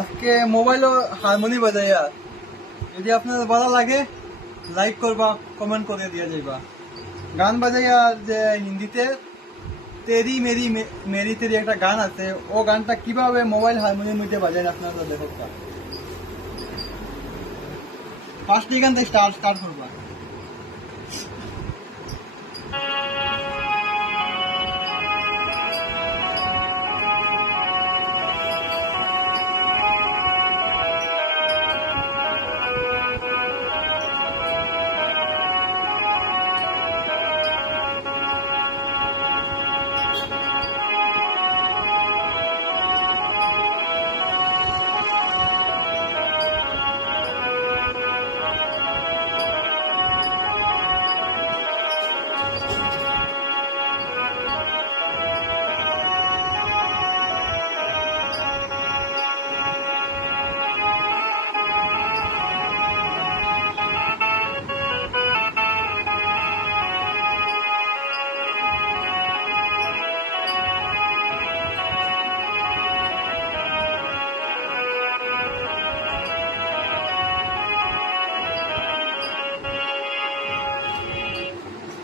আজকে মোবাইলও হারমোনি বাজাইয়া যদি আপনার ভালো লাগে লাইক করবা, কমেন্ট করে দিয়ে যাইবা। গান বাজাইয়া যে হিন্দিতে তেরি মেরি মেরি তেরি একটা গান আছে, ও গানটা কিভাবে মোবাইল হারমোনিয়াম মধ্যে বাজায় আপনারা দেখো। ফার্স্ট এখান থেকে স্টার্ট করবা।